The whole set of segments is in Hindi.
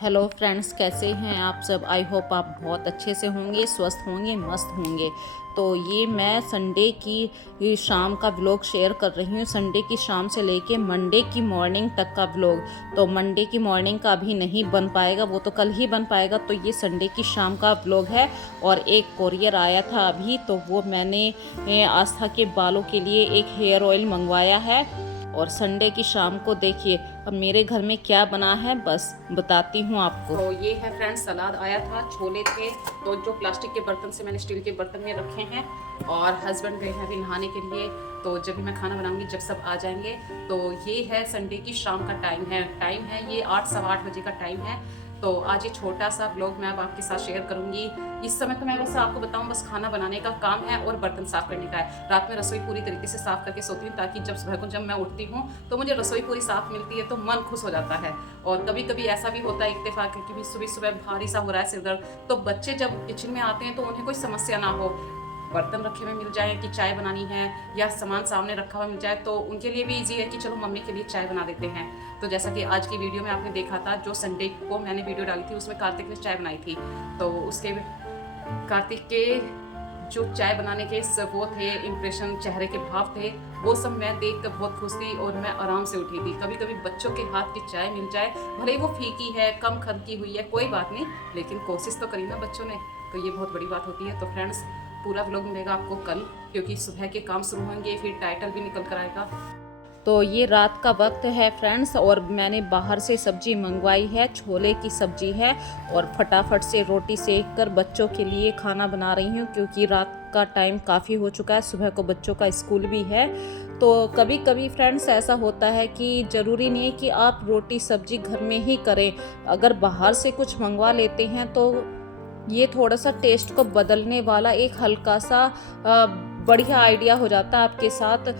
हेलो फ्रेंड्स, कैसे हैं आप सब। आई होप आप बहुत अच्छे से होंगे, स्वस्थ होंगे, मस्त होंगे। तो ये मैं संडे की शाम का व्लॉग शेयर कर रही हूँ। संडे की शाम से लेके मंडे की मॉर्निंग तक का व्लॉग। तो मंडे की मॉर्निंग का अभी नहीं बन पाएगा, वो तो कल ही बन पाएगा। तो ये संडे की शाम का व्लॉग है। और एक कोरियर आया था अभी, तो वो मैंने आस्था के बालों के लिए एक हेयर ऑयल मंगवाया है। और संडे की शाम को देखिए अब मेरे घर में क्या बना है, बस बताती हूँ आपको। तो ये है फ्रेंड्स, सलाद आया था, छोले थे, तो जो प्लास्टिक के बर्तन से मैंने स्टील के बर्तन में रखे हैं। और हस्बैंड गए हैं अभी नहाने के लिए, तो जब भी मैं खाना बनाऊंगी, जब सब आ जाएंगे। तो ये है संडे की शाम का टाइम है ये 8 सवा 8 बजे का टाइम है। तो आज ये छोटा सा व्लॉग मैं अब आपके साथ शेयर करूंगी। इस समय तो मैं बस आपको बताऊं, बस खाना बनाने का काम है और बर्तन साफ करने का है। रात में रसोई पूरी तरीके से साफ करके सोती हूँ, ताकि जब सुबह को जब मैं उठती हूँ तो मुझे रसोई पूरी साफ मिलती है, तो मन खुश हो जाता है। और कभी कभी ऐसा भी होता है इत्तेफाक कि भी सुबह सुबह भारी सा हो रहा है सिर दर्द, तो बच्चे जब किचन में आते हैं तो उन्हें कोई समस्या ना हो, बर्तन रखे हुए मिल जाए कि चाय बनानी है, या सामान सामने रखा हुआ मिल जाए, तो उनके लिए भी इजी है कि चलो मम्मी के लिए चाय बना देते हैं। तो जैसा कि आज की वीडियो में आपने देखा था, जो संडे को मैंने वीडियो डाली थी उसमें कार्तिक ने चाय बनाई थी। तो उसके कार्तिक के जो चाय बनाने के वो थे इम्प्रेशन, चेहरे के भाव थे, वो सब मैं देख कर बहुत खुश थी और मैं आराम से उठी थी। कभी कभी बच्चों के हाथ की चाय मिल जाए, भले ही वो फीकी है, कम खद की हुई है, कोई बात नहीं, लेकिन कोशिश तो करी ना बच्चों ने, तो ये बहुत बड़ी बात होती है। तो फ्रेंड्स, पूरा व्लॉग मिलेगा आपको कल, क्योंकि सुबह के काम शुरू होंगे, फिर टाइटल भी निकल कर आएगा। तो ये रात का वक्त है फ्रेंड्स, और मैंने बाहर से सब्जी मंगवाई है, छोले की सब्जी है। और फटाफट से रोटी सेक कर बच्चों के लिए खाना बना रही हूँ, क्योंकि रात का टाइम काफ़ी हो चुका है, सुबह को बच्चों का स्कूल भी है। तो कभी कभी फ्रेंड्स ऐसा होता है कि ज़रूरी नहीं है कि आप रोटी सब्जी घर में ही करें। अगर बाहर से कुछ मंगवा लेते हैं तो ये थोड़ा सा टेस्ट को बदलने वाला एक हल्का सा बढ़िया आइडिया हो जाता है आपके साथ,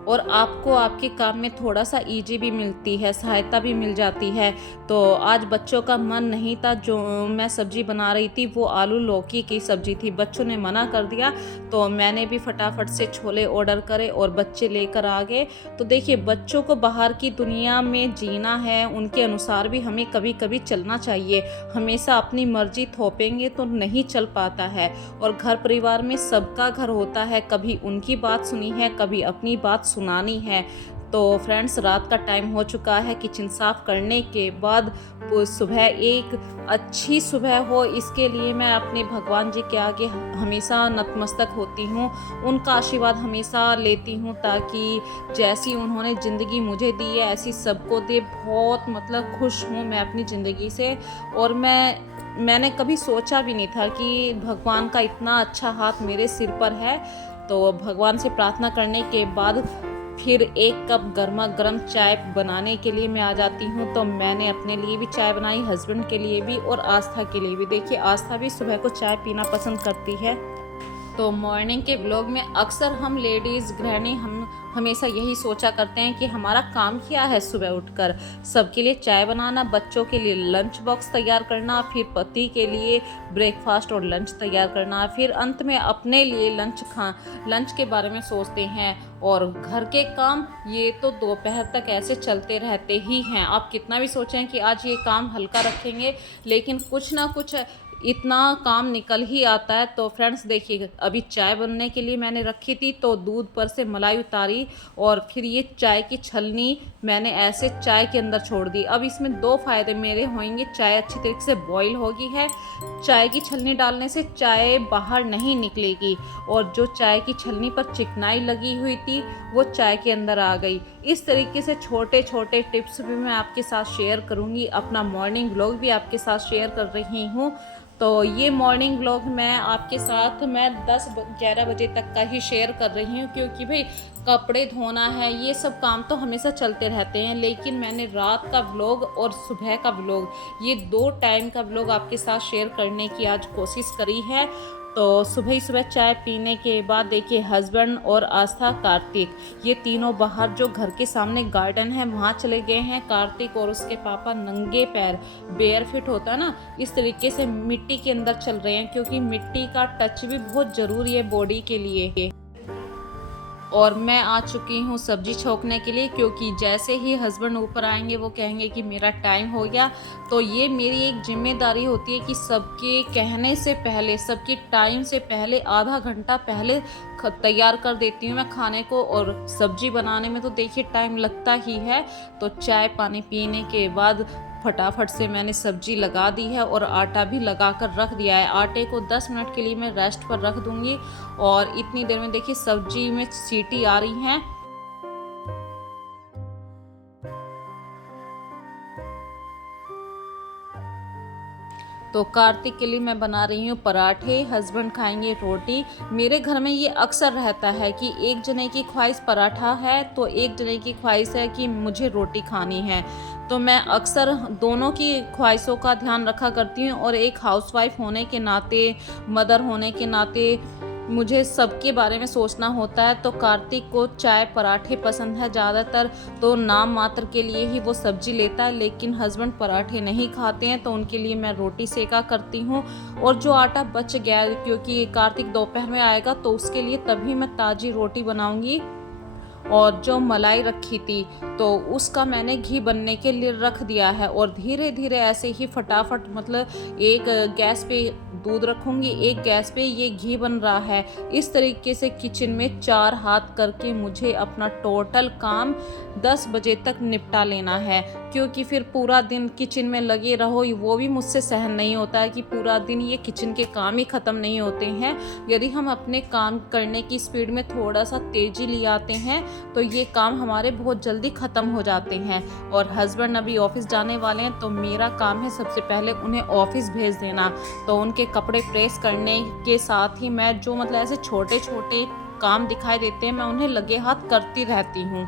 और आपको आपके काम में थोड़ा सा इजी भी मिलती है, सहायता भी मिल जाती है। तो आज बच्चों का मन नहीं था, जो मैं सब्जी बना रही थी वो आलू लौकी की सब्जी थी, बच्चों ने मना कर दिया, तो मैंने भी फटाफट से छोले ऑर्डर करे और बच्चे लेकर आ गए। तो देखिए, बच्चों को बाहर की दुनिया में जीना है, उनके अनुसार भी हमें कभी कभी चलना चाहिए। हमेशा अपनी मर्जी थोपेंगे तो नहीं चल पाता है। और घर परिवार में सबका घर होता है, कभी उनकी बात सुनी है, कभी अपनी बात सुनानी है। तो फ्रेंड्स, रात का टाइम हो चुका है, किचन साफ करने के बाद सुबह एक अच्छी सुबह हो, इसके लिए मैं अपने भगवान जी के आगे हमेशा नतमस्तक होती हूँ, उनका आशीर्वाद हमेशा लेती हूँ, ताकि जैसी उन्होंने ज़िंदगी मुझे दी है ऐसी सबको दे। बहुत मतलब खुश हूँ मैं अपनी ज़िंदगी से। और मैंने कभी सोचा भी नहीं था कि भगवान का इतना अच्छा हाथ मेरे सिर पर है। तो भगवान से प्रार्थना करने के बाद फिर एक कप गर्मा गर्म चाय बनाने के लिए मैं आ जाती हूँ। तो मैंने अपने लिए भी चाय बनाई, हस्बैंड के लिए भी और आस्था के लिए भी। देखिए, आस्था भी सुबह को चाय पीना पसंद करती है। तो मॉर्निंग के व्लॉग में अक्सर हम लेडीज़ गृहिणी हम हमेशा यही सोचा करते हैं कि हमारा काम क्या है, सुबह उठकर सबके लिए चाय बनाना, बच्चों के लिए लंच बॉक्स तैयार करना, फिर पति के लिए ब्रेकफास्ट और लंच तैयार करना, फिर अंत में अपने लिए लंच के बारे में सोचते हैं। और घर के काम ये तो दोपहर तक ऐसे चलते रहते ही हैं। आप कितना भी सोचें कि आज ये काम हल्का रखेंगे, लेकिन कुछ ना कुछ इतना काम निकल ही आता है। तो फ्रेंड्स देखिए, अभी चाय बनने के लिए मैंने रखी थी, तो दूध पर से मलाई उतारी और फिर ये चाय की छलनी मैंने ऐसे चाय के अंदर छोड़ दी। अब इसमें दो फायदे मेरे होंगे, चाय अच्छी तरीके से बॉईल होगी है, चाय की छलनी डालने से चाय बाहर नहीं निकलेगी, और जो चाय की छलनी पर चिकनाई लगी हुई थी वो चाय के अंदर आ गई। इस तरीके से छोटे छोटे टिप्स भी मैं आपके साथ शेयर करूंगी, अपना मॉर्निंग व्लॉग भी आपके साथ शेयर कर रही हूँ। तो ये मॉर्निंग व्लॉग मैं आपके साथ 10-11 बजे तक का ही शेयर कर रही हूँ, क्योंकि भाई कपड़े धोना है, ये सब काम तो हमेशा चलते रहते हैं। लेकिन मैंने रात का व्लॉग और सुबह का व्लॉग, ये दो टाइम का व्लॉग आपके साथ शेयर करने की आज कोशिश करी है। तो सुबह ही सुबह चाय पीने के बाद देखिए, हस्बैंड और आस्था, कार्तिक, ये तीनों बाहर जो घर के सामने गार्डन है वहाँ चले गए हैं। कार्तिक और उसके पापा नंगे पैर, बेयर फिट होता है ना, इस तरीके से मिट्टी के अंदर चल रहे हैं, क्योंकि मिट्टी का टच भी बहुत ज़रूरी है बॉडी के लिए। और मैं आ चुकी हूँ सब्जी छौंकने के लिए, क्योंकि जैसे ही हस्बैंड ऊपर आएंगे वो कहेंगे कि मेरा टाइम हो गया। तो ये मेरी एक जिम्मेदारी होती है कि सबके कहने से पहले, सबके टाइम से पहले आधा घंटा पहले तैयार कर देती हूँ मैं खाने को। और सब्जी बनाने में तो देखिए टाइम लगता ही है। तो चाय पानी पीने के बाद फटाफट से मैंने सब्जी लगा दी है और आटा भी लगा कर रख दिया है। आटे को 10 मिनट के लिए मैं रेस्ट पर रख दूंगी और इतनी देर में देखिए सब्जी में सीटी आ रही हैं। तो कार्तिक के लिए मैं बना रही हूँ पराठे, हस्बैंड खाएंगे रोटी। मेरे घर में ये अक्सर रहता है कि एक जने की ख्वाहिश पराठा है तो एक जने की ख्वाहिश है कि मुझे रोटी खानी है। तो मैं अक्सर दोनों की ख्वाहिशों का ध्यान रखा करती हूँ। और एक हाउसवाइफ होने के नाते, मदर होने के नाते मुझे सबके बारे में सोचना होता है। तो कार्तिक को चाय पराठे पसंद है ज़्यादातर, तो नाम मात्र के लिए ही वो सब्जी लेता है। लेकिन हस्बैंड पराठे नहीं खाते हैं तो उनके लिए मैं रोटी सेका करती हूँ। और जो आटा बच गया, क्योंकि कार्तिक दोपहर में आएगा तो उसके लिए तभी मैं ताज़ी रोटी बनाऊँगी। और जो मलाई रखी थी तो उसका मैंने घी बनने के लिए रख दिया है। और धीरे धीरे ऐसे ही फटाफट, मतलब एक गैस पे दूध रखूँगी, एक गैस पे ये घी बन रहा है। इस तरीके से किचन में 4 हाथ करके मुझे अपना टोटल काम 10 बजे तक निपटा लेना है। क्योंकि फिर पूरा दिन किचन में लगे रहो, वो भी मुझसे सहन नहीं होता है कि पूरा दिन ये किचन के काम ही ख़त्म नहीं होते हैं। यदि हम अपने काम करने की स्पीड में थोड़ा सा तेज़ी ले आते हैं तो ये काम हमारे बहुत जल्दी ख़त्म हो जाते हैं। और हस्बैंड अभी ऑफिस जाने वाले हैं तो मेरा काम है सबसे पहले उन्हें ऑफिस भेज देना। तो उनके कपड़े प्रेस करने के साथ ही मैं जो, मतलब ऐसे छोटे छोटे काम दिखाई देते हैं, मैं उन्हें लगे हाथ करती रहती हूँ।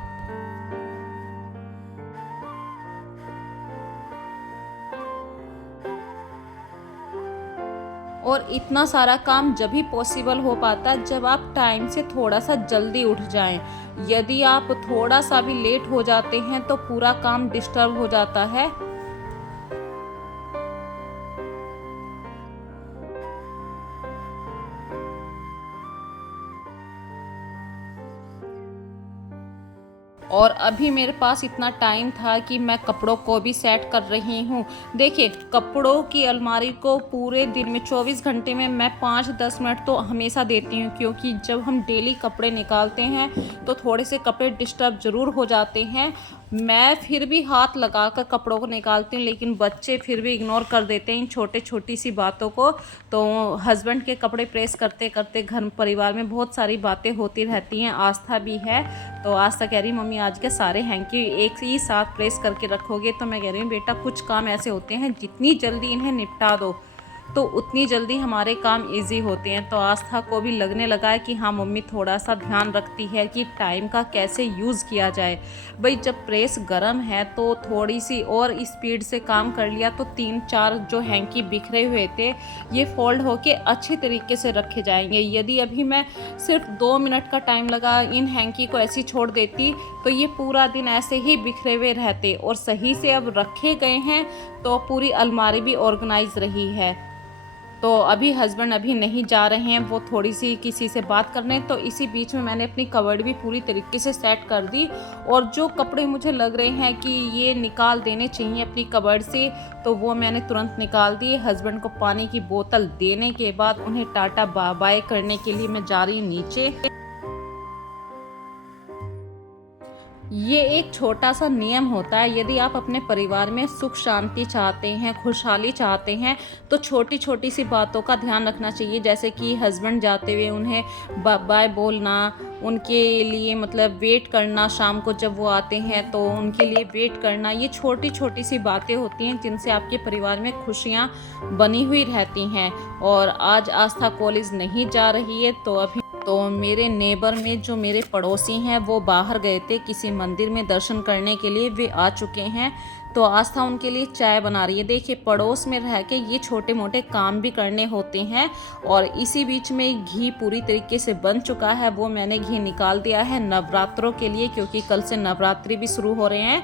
और इतना सारा काम जब भी पॉसिबल हो पाता है जब आप टाइम से थोड़ा सा जल्दी उठ जाएं। यदि आप थोड़ा सा भी लेट हो जाते हैं तो पूरा काम डिस्टर्ब हो जाता है। और अभी मेरे पास इतना टाइम था कि मैं कपड़ों को भी सेट कर रही हूँ। देखिए, कपड़ों की अलमारी को पूरे दिन में 24 घंटे में मैं 5-10 मिनट तो हमेशा देती हूँ। क्योंकि जब हम डेली कपड़े निकालते हैं तो थोड़े से कपड़े डिस्टर्ब ज़रूर हो जाते हैं। मैं फिर भी हाथ लगा कर कपड़ों को निकालती हूँ, लेकिन बच्चे फिर भी इग्नोर कर देते हैं इन छोटी सी बातों को। तो हस्बैंड के कपड़े प्रेस करते करते घर परिवार में बहुत सारी बातें होती रहती हैं। आस्था भी है, तो आस्था कह रही मम्मी आज के सारे हैंकी एक ही साथ प्रेस करके रखोगे। तो मैं कह रही हूँ बेटा, कुछ काम ऐसे होते हैं जितनी जल्दी इन्हें निपटा दो तो उतनी जल्दी हमारे काम इजी होते हैं। तो आस्था को भी लगने लगा है कि हाँ मम्मी थोड़ा सा ध्यान रखती है कि टाइम का कैसे यूज़ किया जाए। भाई जब प्रेस गर्म है तो थोड़ी सी और स्पीड से काम कर लिया तो 3-4 जो हैंकी बिखरे हुए थे ये फोल्ड होके अच्छे तरीके से रखे जाएंगे। यदि अभी मैं सिर्फ 2 मिनट का टाइम लगा इन हैंकी को ऐसी छोड़ देती तो ये पूरा दिन ऐसे ही बिखरे हुए रहते। और सही से अब रखे गए हैं तो पूरी अलमारी भी ऑर्गेनाइज रही है। तो अभी हस्बैंड अभी नहीं जा रहे हैं, वो थोड़ी सी किसी से बात करने। तो इसी बीच में मैंने अपनी कबर्ड भी पूरी तरीके से सेट कर दी। और जो कपड़े मुझे लग रहे हैं कि ये निकाल देने चाहिए अपनी कबर्ड से तो वो मैंने तुरंत निकाल दिए। हस्बैंड को पानी की बोतल देने के बाद उन्हें टाटा बाय बाय करने के लिए मैं जा रही हूँ नीचे। ये एक छोटा सा नियम होता है, यदि आप अपने परिवार में सुख शांति चाहते हैं, खुशहाली चाहते हैं तो छोटी छोटी सी बातों का ध्यान रखना चाहिए। जैसे कि हस्बैंड जाते हुए उन्हें बाय बोलना, उनके लिए मतलब वेट करना, शाम को जब वो आते हैं तो उनके लिए वेट करना। ये छोटी छोटी सी बातें होती हैं जिनसे आपके परिवार में खुशियाँ बनी हुई रहती हैं। और आज आस्था कॉलेज नहीं जा रही है तो मेरे नेबर में जो मेरे पड़ोसी हैं वो बाहर गए थे किसी मंदिर में दर्शन करने के लिए, वे आ चुके हैं। तो आस्था उनके लिए चाय बना रही है। देखिए, पड़ोस में रह के ये छोटे मोटे काम भी करने होते हैं। और इसी बीच में घी पूरी तरीके से बन चुका है, वो मैंने घी निकाल दिया है नवरात्रों के लिए, क्योंकि कल से नवरात्रि भी शुरू हो रहे हैं।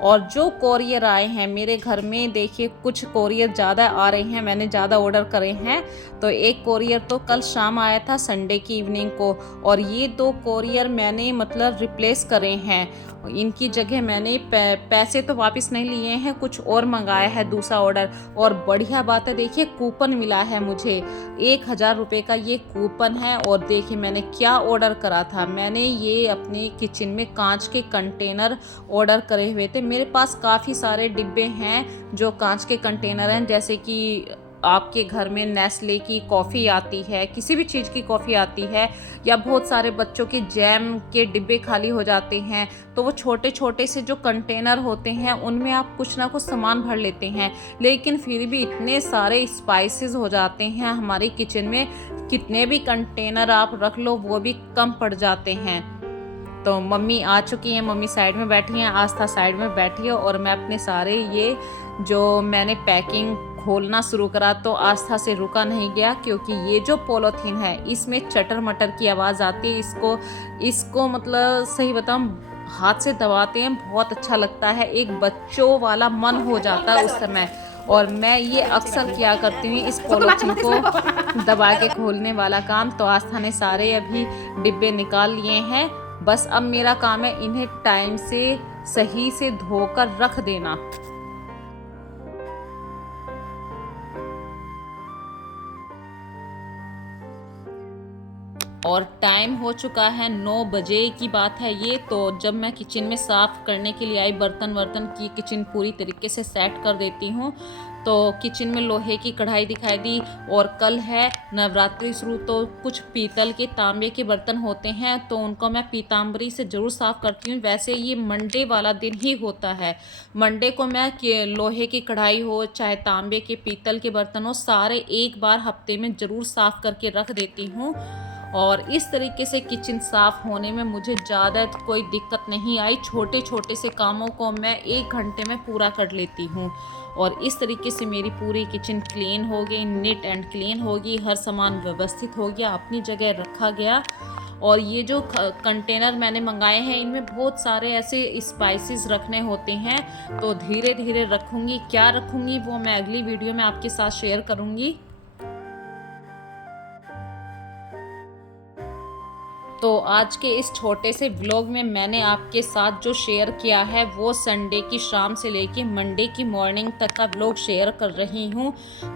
और जो कोरियर आए हैं मेरे घर में, देखिए कुछ कोरियर ज़्यादा आ रहे हैं, मैंने ज़्यादा ऑर्डर करे हैं। तो एक कोरियर तो कल शाम आया था संडे की इवनिंग को, और ये 2 कोरियर मैंने मतलब रिप्लेस करे हैं। इनकी जगह मैंने पैसे तो वापस नहीं लिए हैं, कुछ और मंगाया है दूसरा ऑर्डर। और बढ़िया बात है, देखिए कूपन मिला है मुझे, 1000 रुपये का ये कूपन है। और देखिए मैंने क्या ऑर्डर करा था, मैंने ये अपने किचन में कांच के कंटेनर ऑर्डर करे हुए थे। मेरे पास काफ़ी सारे डिब्बे हैं जो कांच के कंटेनर हैं, जैसे कि आपके घर में नेस्ले की कॉफ़ी आती है, किसी भी चीज़ की कॉफ़ी आती है, या बहुत सारे बच्चों के जैम के डिब्बे खाली हो जाते हैं, तो वो छोटे छोटे से जो कंटेनर होते हैं उनमें आप कुछ ना कुछ सामान भर लेते हैं। लेकिन फिर भी इतने सारे स्पाइसेस हो जाते हैं हमारी किचन में, कितने भी कंटेनर आप रख लो वो भी कम पड़ जाते हैं। तो मम्मी आ चुकी हैं, मम्मी साइड में बैठी हैं, आस्था साइड में बैठी है, और मैं अपने सारे ये जो मैंने पैकिंग खोलना शुरू करा तो आस्था से रुका नहीं गया, क्योंकि ये जो पॉलीथीन है इसमें चटर मटर की आवाज़ आती है। इसको मतलब सही बताऊं, हाथ से दबाते हैं बहुत अच्छा लगता है, एक बच्चों वाला मन हो जाता है उस समय। और मैं ये अक्सर किया करती हूँ, इस पॉलीथीन को दबा के खोलने वाला काम। तो आस्था ने सारे अभी डिब्बे निकाल लिए हैं, बस अब मेरा काम है इन्हें टाइम से सही से धोकर रख देना। और टाइम हो चुका है 9 बजे की बात है ये। तो जब मैं किचन में साफ़ करने के लिए आई, बर्तन वर्तन की किचन पूरी तरीके से सेट कर देती हूँ। तो किचन में लोहे की कढ़ाई दिखाई दी, और कल है नवरात्रि शुरू, तो कुछ पीतल के तांबे के बर्तन होते हैं तो उनको मैं पीताम्बरी से ज़रूर साफ़ करती हूँ। वैसे ये मंडे वाला दिन ही होता है, मंडे को मैं लोहे की कढ़ाई हो चाहे तांबे के पीतल के बर्तन हो, सारे एक बार हफ्ते में ज़रूर साफ़ करके रख देती हूँ। और इस तरीके से किचन साफ़ होने में मुझे ज़्यादा कोई दिक्कत नहीं आई, छोटे छोटे से कामों को मैं 1 घंटे में पूरा कर लेती हूँ। और इस तरीके से मेरी पूरी किचन क्लीन हो गई, नीट एंड क्लीन होगी, हर सामान व्यवस्थित हो गया, अपनी जगह रखा गया। और ये जो कंटेनर मैंने मंगाए हैं इनमें बहुत सारे ऐसे स्पाइसेस रखने होते हैं, तो धीरे धीरे रखूँगी, क्या रखूँगी वो मैं अगली वीडियो में आपके साथ शेयर करूँगी। तो आज के इस छोटे से व्लॉग में मैंने आपके साथ जो शेयर किया है वो संडे की शाम से लेके मंडे की मॉर्निंग तक का व्लॉग शेयर कर रही हूँ।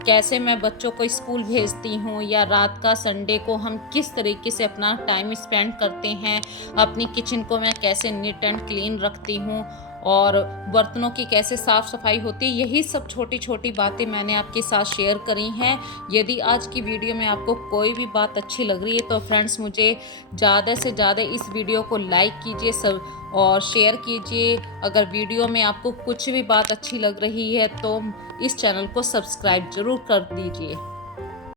कैसे मैं बच्चों को स्कूल भेजती हूँ, या रात का संडे को हम किस तरीके से अपना टाइम स्पेंड करते हैं, अपनी किचन को मैं कैसे नीट एंड क्लीन रखती हूँ, और बर्तनों की कैसे साफ़ सफाई होती है, यही सब छोटी छोटी बातें मैंने आपके साथ शेयर करी हैं। यदि आज की वीडियो में आपको कोई भी बात अच्छी लग रही है तो फ्रेंड्स मुझे ज़्यादा से ज़्यादा इस वीडियो को लाइक कीजिए सब, और शेयर कीजिए। अगर वीडियो में आपको कुछ भी बात अच्छी लग रही है तो इस चैनल को सब्सक्राइब ज़रूर कर दीजिए।